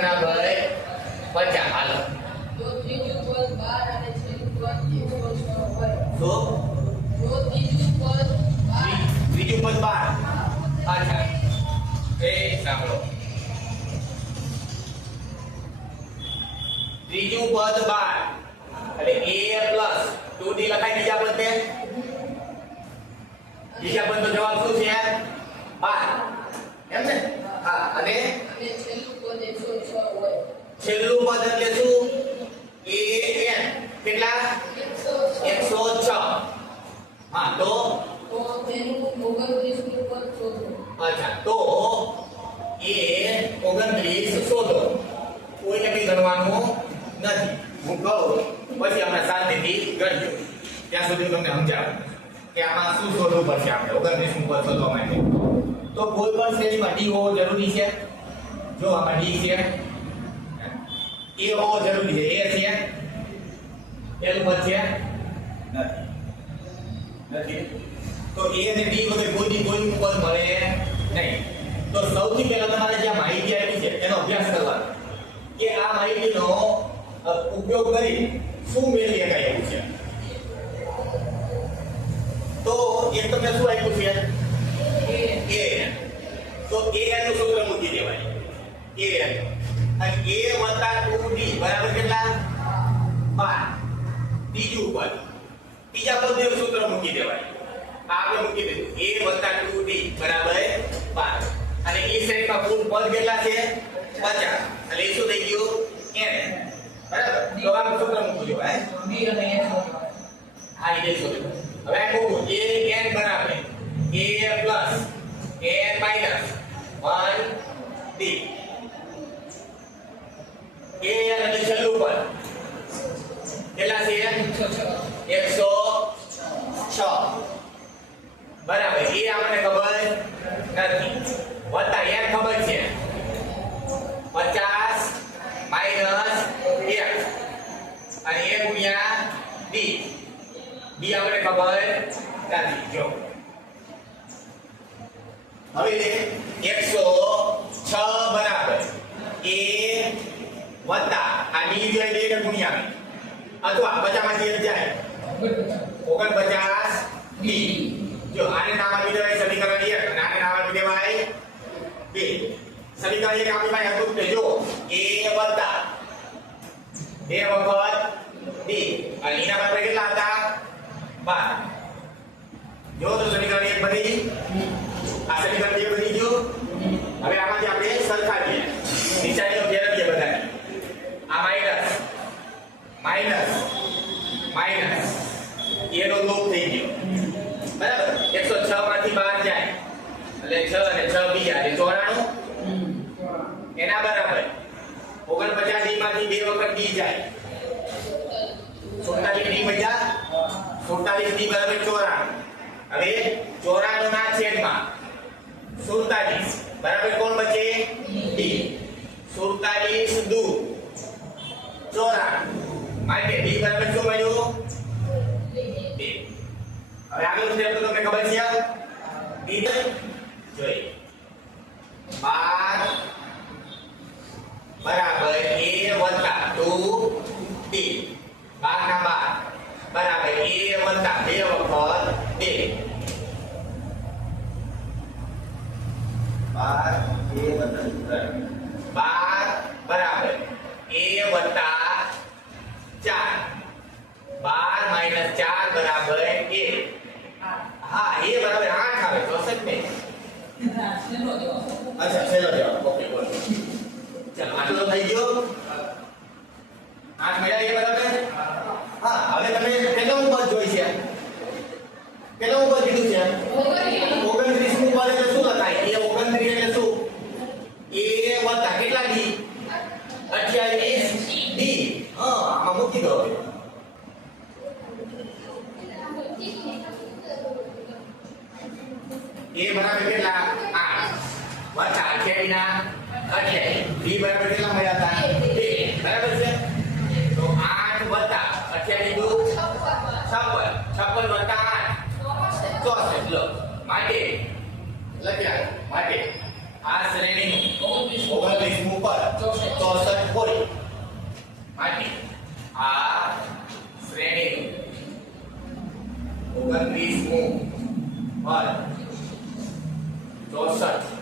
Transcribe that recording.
બરાબર 50 હાલો જો ત્રીજું પદ 12 અને છેલ્લું પદ 106 હોય તો જો ત્રીજું પદ 12 ત્રીજું પદ 12 અચ્છા એ સાંભળો ત્રીજું પદ 12 એટલે a 2d લખાય બીજા પદને બીજા પદનો જવાબ શું છે 12 એમ ને હા અને છેલ્લું પદ 106 હોય છેલ્લું પદ એટલે શું an કેટલા 106 હા તો તેનું 29નું પદ શોધો અચ્છા તો એ 29 શોધો કોઈને બી ગણવાનું નથી હું કહું પછી આપણે શાંતિથી ગણજો ત્યાં સુધી તમને સમજાવું કે આમાં શું શોધવું પડશે આપણે 29 નું પદ શોધવા માટે તો કોઈ પણ શ્રેણીમાં d હોવો જરૂરી છે જો આમાં d છે a હોવો જરૂરી છે a છે એનું પદ છે નથી તો a અને d વગર કોઈ પદ મળે નહીં તો સૌથી પહેલા તમારે જે માહિતી આપી છે એનો અભ્યાસ કરવાનો કે આ માહિતીનો ઉપયોગ કરી શું મેળવી શકાય એવું છે તો એક તમને શું આપ્યું છે a તો a નું સૂત્ર મૂકી દેવાય a અને a 2d બરાબર કેટલા 12 ત્રીજું પદ ત્રીજા પદનું સૂત્ર મૂકી દેવાય આપણે મૂકી દીધું a 2d બરાબર 12 અને એ શ્રેણીમાં કુલ પદ કેટલા છે 50 એટલે એ શું થઈ ગયું n બરાબર તો આ સૂત્ર મૂકી દેવાય b અને n શોધો આ રીતે શોધો હવે આ મૂકો a n બરાબર a plus n minus 1d a એટલે છેલ્લું પદ કેટલા છે 106 બરાબર એ આપણને ખબર નથી વત્તા n ખબર છે 50 માઈનસ 1 અને a ગુણ્યા d d આપણે ખબર નથી જો હવે 106 બરાબર a વત્તા આ d જોઈ દે ગુણ્યા અથવા 50 માંથી 1 જાય 49 d જો આને નામ આપી દેવાય સમીકરણ 1 અને આને નામ આપી દેવાય 2 સમીકરણ 1 આપણી પાસે હતું કે જો a વત્તા a વખત d અને એના બરાબર કેટલા હતા 12 જો તો સમીકરણ 1 બની આ સમીકરણ 2 બની ગયું હવે આમાંથી આપણે સરખાવીએ નિશાનીઓ ફેરવીએ બધાની આ માઈનસ એનો લોપ થઈ ગયો બરાબર 106 માંથી 12 જાય એટલે 6 અને 6 બીજા એટલે 94 એના બરાબર 49 ડી માંથી 2 વખત ડી જાય 47 ડી બચ્યા 47 ડી બરાબર 94 હવે 94 ના છેદમાં 47 બરાબર કોણ બચે ડી 47 દુ 94 માટે ડી બરાબર શું મળ્યું હવે આગળ સ્ટેપ તો તમને ખબર છે ડી જોઈ 12 બરાબર a વત્તા 2d 12 ના 12 બરાબર a વત્તા 2 વખત 2 12 બરાબર a વત્તા 4 12 માઈનસ 4 બરાબર 1 હા a બરાબર 8 આવે તો હશે ને અચ્છા છેલ્લો જવાબ ઓકે બોલો ચાલો આટલો થઈ ગયો 8 મળ્યા એ બરાબર હા હવે તમે કેટલા પદ જોઈ છે કેટલા પદ કીધું છે 29 નું પદ એટલે શું લખાય એ 29 એટલે શું a વત્તા કેટલા d 28 d હા આમાં મૂકી દો a બરાબર કેટલા 8 વત્તા 28 ના 28 b બરાબર કેટલા મળ્યા હતા 2 બરાબર છે તો 8 વત્તા 28 દુ 56 વત્તા 8 64 લો માટે લખ્યા માટે આ શ્રેણીનું 29મું પદ 64 આથી આ શ્રેણી 29મું પદ 64